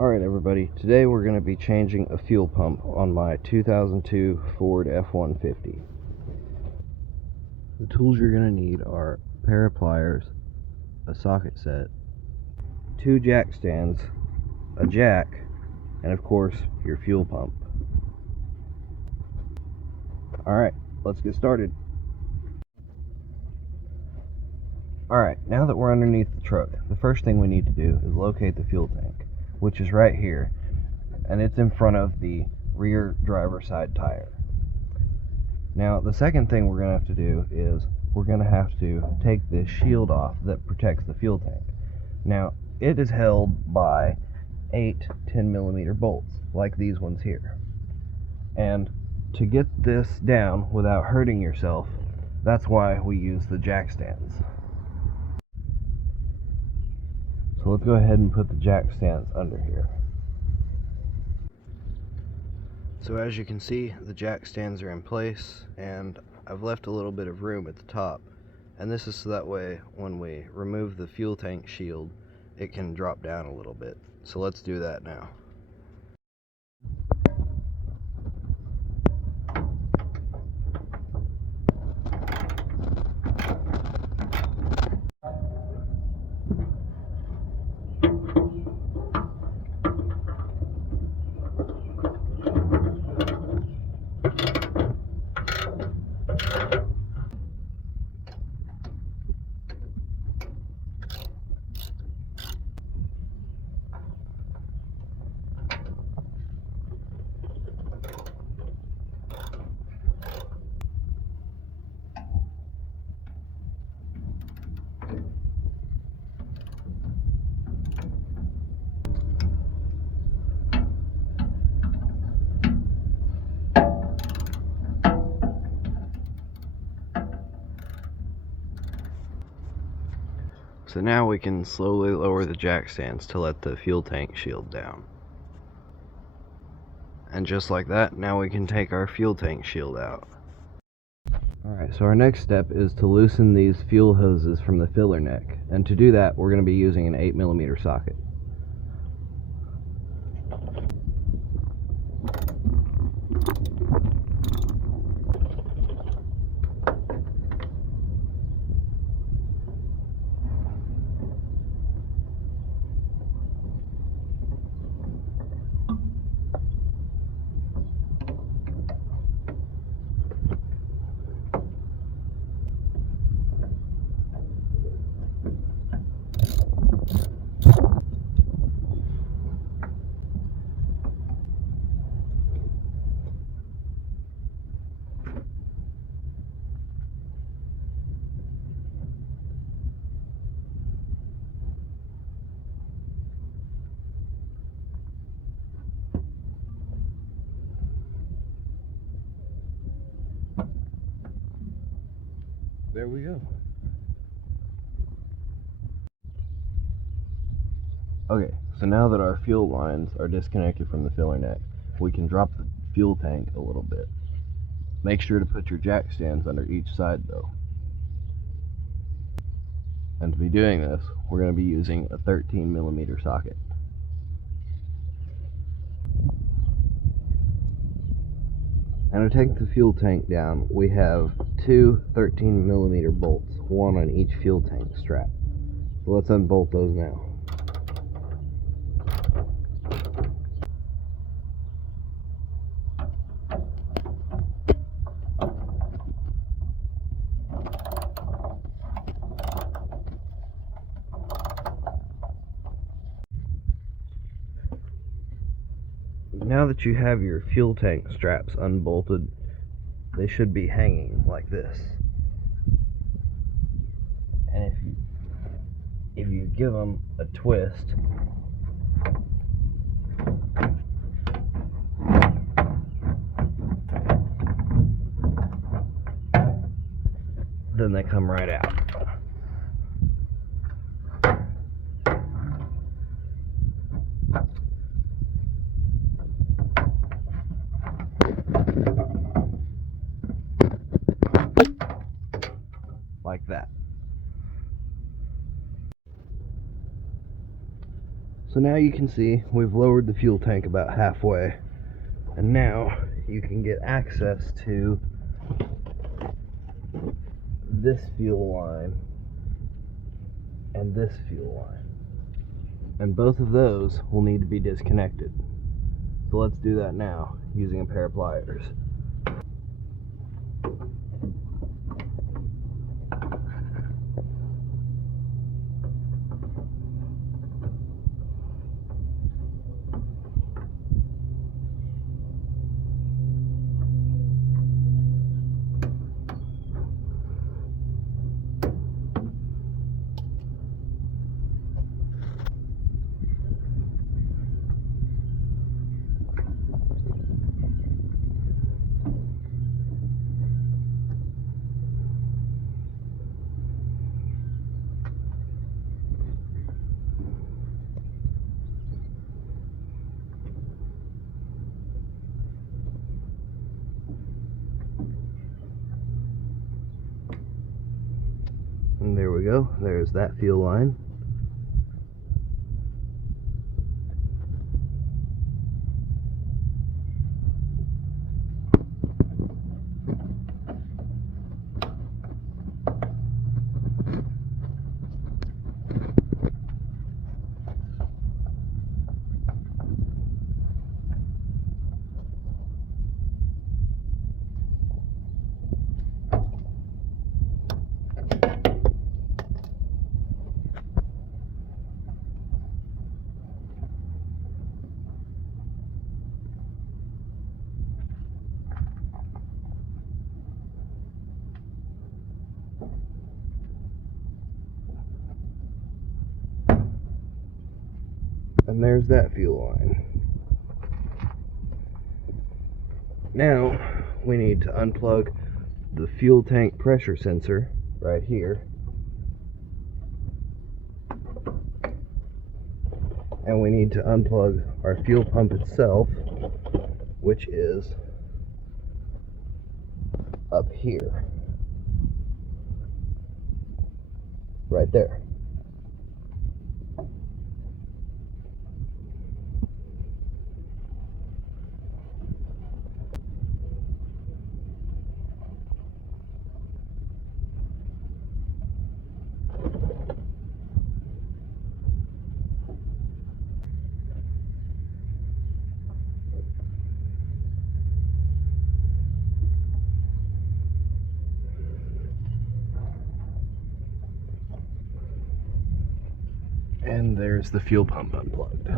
Alright everybody, today we're going to be changing a fuel pump on my 2002 Ford F150. The tools you're going to need are a pair of pliers, a socket set, 2 jack stands, a jack, and of course your fuel pump. Alright, let's get started. Alright, now that we're underneath the truck, the first thing we need to do is locate the fuel tank, which is right here, and it's in front of the rear driver's side tire. Now the second thing we're going to have to do is we're going to have to take this shield off that protects the fuel tank. Now it is held by 8 10mm bolts like these ones here, and to get this down without hurting yourself, that's why we use the jack stands. So let's go ahead and put the jack stands under here. So as you can see, the jack stands are in place, and I've left a little bit of room at the top, and this is so that way when we remove the fuel tank shield it can drop down a little bit. So let's do that now. So now we can slowly lower the jack stands to let the fuel tank shield down. And just like that, now we can take our fuel tank shield out. Alright, so our next step is to loosen these fuel hoses from the filler neck. And to do that, we're going to be using an 8mm socket. There we go. Okay, so now that our fuel lines are disconnected from the filler neck, we can drop the fuel tank a little bit. Make sure to put your jack stands under each side though. And to be doing this, we're going to be using a 13mm socket. And to take the fuel tank down, we have 2 13mm bolts, one on each fuel tank strap. So let's unbolt those now. Now that you have your fuel tank straps unbolted, they should be hanging like this. And if you give them a twist, then they come right out. Like that. So now you can see we've lowered the fuel tank about halfway, and now you can get access to this fuel line and this fuel line, and both of those will need to be disconnected. So let's do that now using a pair of pliers. And there we go, there's that fuel line. And there's that fuel line. Now we need to unplug the fuel tank pressure sensor right here, and we need to unplug our fuel pump itself, which is up here, right there. And there's the fuel pump unplugged.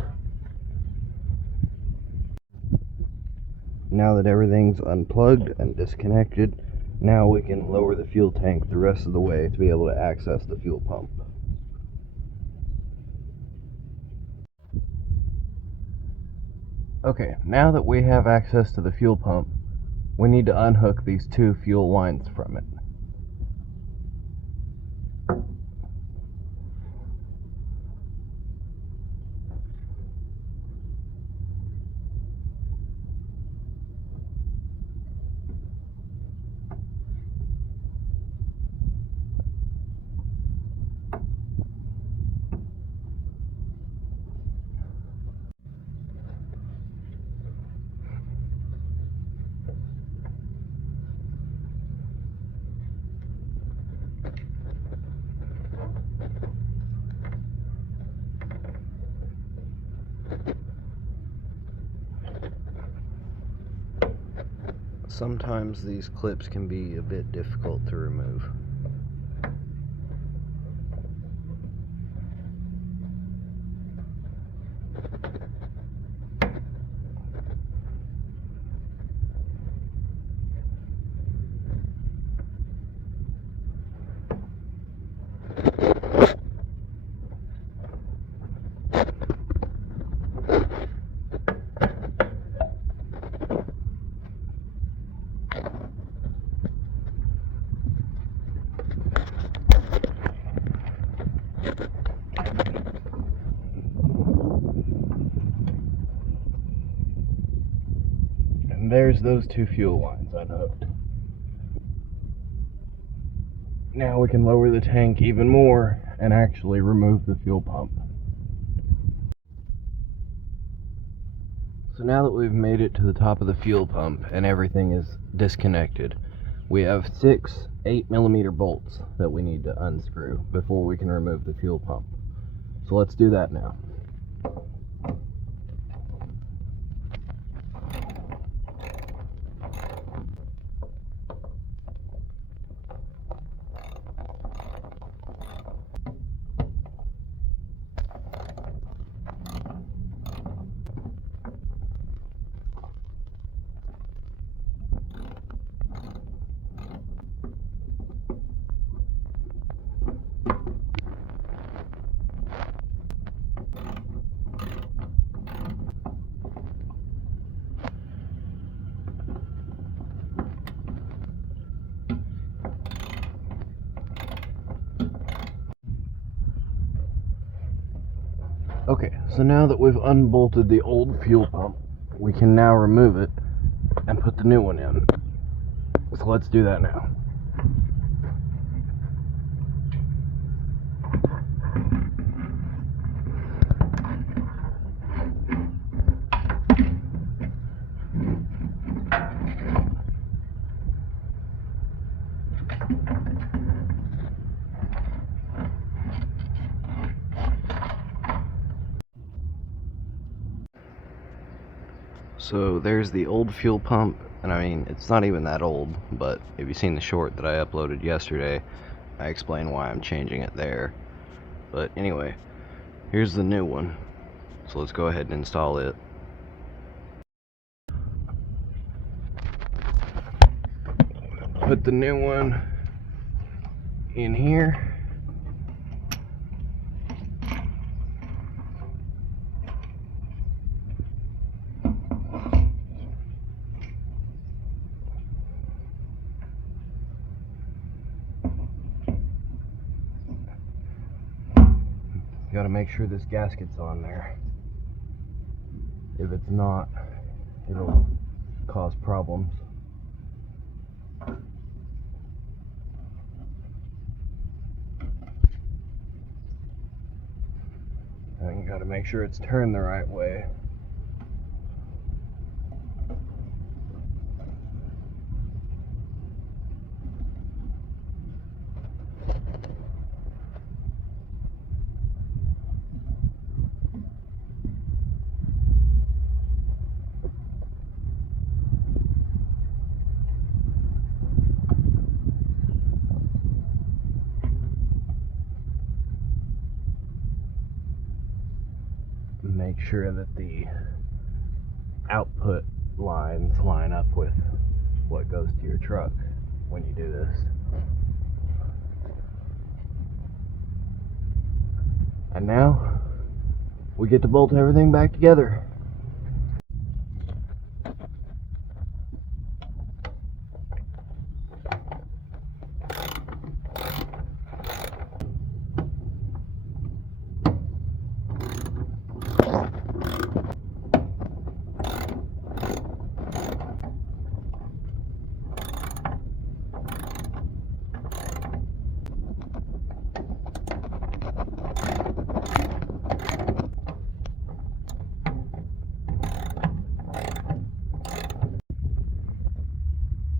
Now that everything's unplugged and disconnected, now we can lower the fuel tank the rest of the way to be able to access the fuel pump. Okay, now that we have access to the fuel pump, we need to unhook these two fuel lines from it. Sometimes these clips can be a bit difficult to remove. And there's those two fuel lines unhooked. Now we can lower the tank even more and actually remove the fuel pump. So now that we've made it to the top of the fuel pump and everything is disconnected, we have 6 8mm bolts that we need to unscrew before we can remove the fuel pump. So let's do that now. Okay, so now that we've unbolted the old fuel pump, we can now remove it and put the new one in. So let's do that now. So there's the old fuel pump, and I mean, it's not even that old, but if you've seen the short that I uploaded yesterday, I explain why I'm changing it there. But anyway, here's the new one. So let's go ahead and install it. Put the new one in here. You gotta make sure this gasket's on there. If it's not, it'll cause problems. And you gotta make sure it's turned the right way. Make sure that the output lines line up with what goes to your truck when you do this. And now we get to bolt everything back together.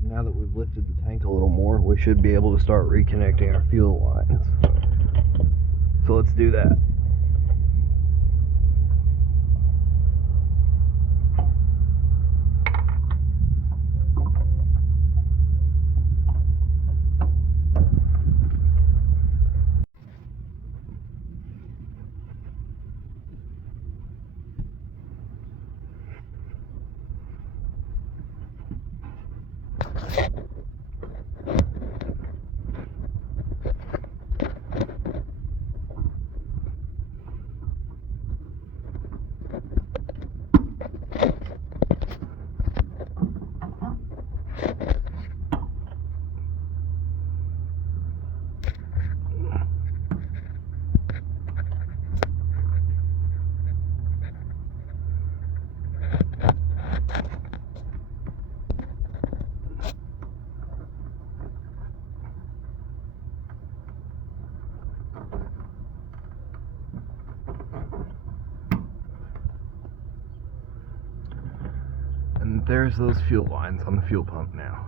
Now that we've lifted the tank a little more, we should be able to start reconnecting our fuel lines. So let's do that. there's those fuel lines on the fuel pump now.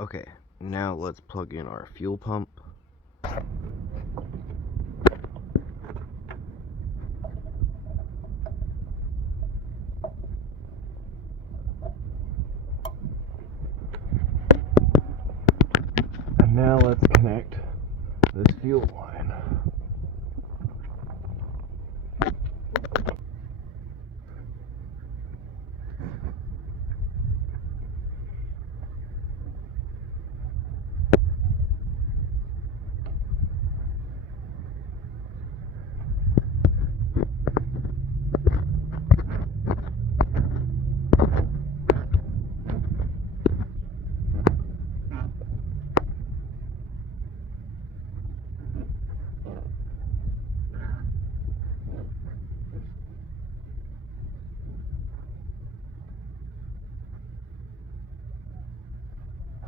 Okay, now let's plug in our fuel pump. And now let's connect this fuel line.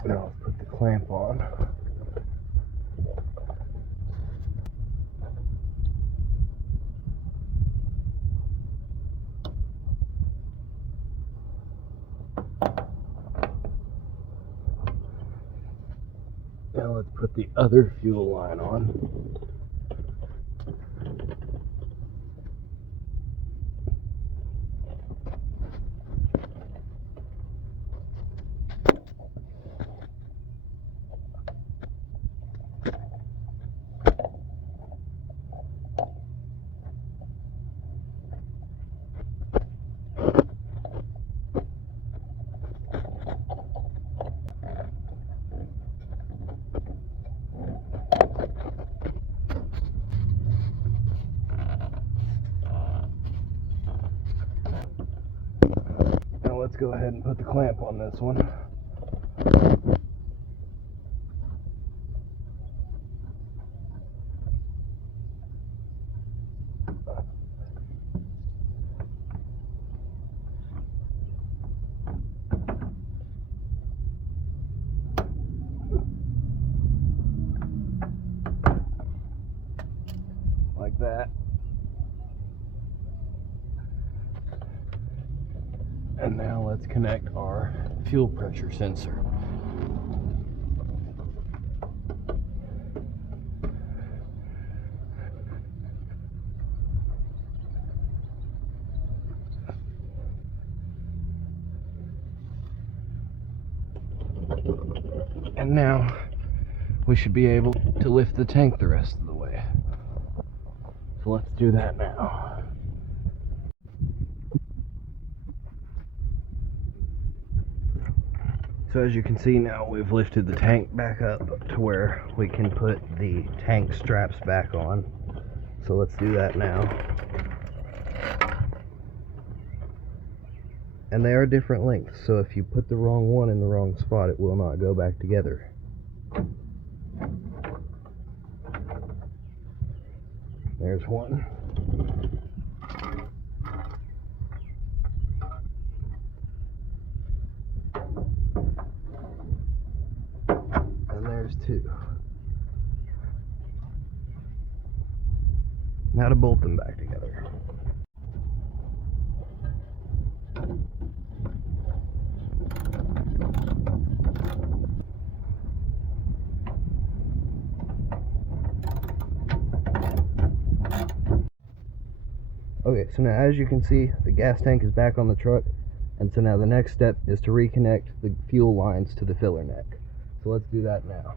Now let's put the clamp on. Now let's put the other fuel line on. Now let's go ahead and put the clamp on this one. Like that. And now let's connect our fuel pressure sensor. And now we should be able to lift the tank the rest of the way. So let's do that now. So as you can see now, we've lifted the tank back up to where we can put the tank straps back on. So let's do that now. And they are different lengths, so if you put the wrong one in the wrong spot, it will not go back together. There's one. And there's two. Now to bolt them back together. Okay, so now as you can see, the gas tank is back on the truck, and so now the next step is to reconnect the fuel lines to the filler neck. So let's do that now.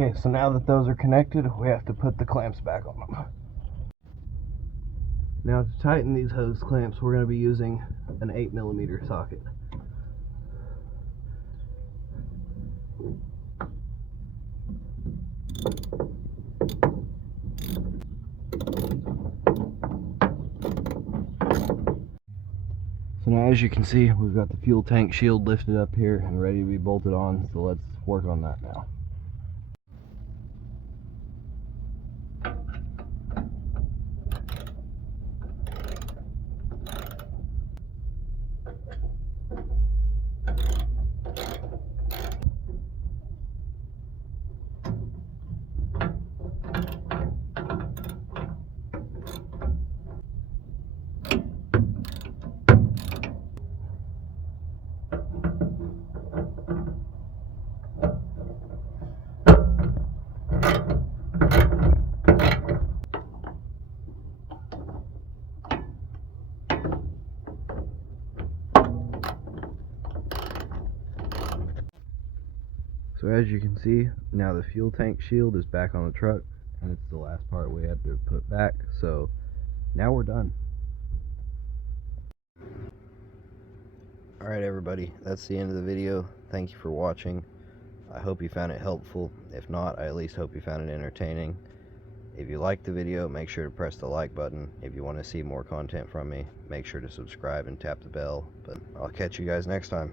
Okay, so now that those are connected, we have to put the clamps back on them. Now to tighten these hose clamps, we're going to be using an 8mm socket. So now, as you can see, we've got the fuel tank shield lifted up here and ready to be bolted on, so let's work on that now. So as you can see, now the fuel tank shield is back on the truck, and it's the last part we had to put back, so now we're done. Alright everybody, that's the end of the video. Thank you for watching. I hope you found it helpful. If not, I at least hope you found it entertaining. If you liked the video, make sure to press the like button. If you want to see more content from me, make sure to subscribe and tap the bell. But I'll catch you guys next time.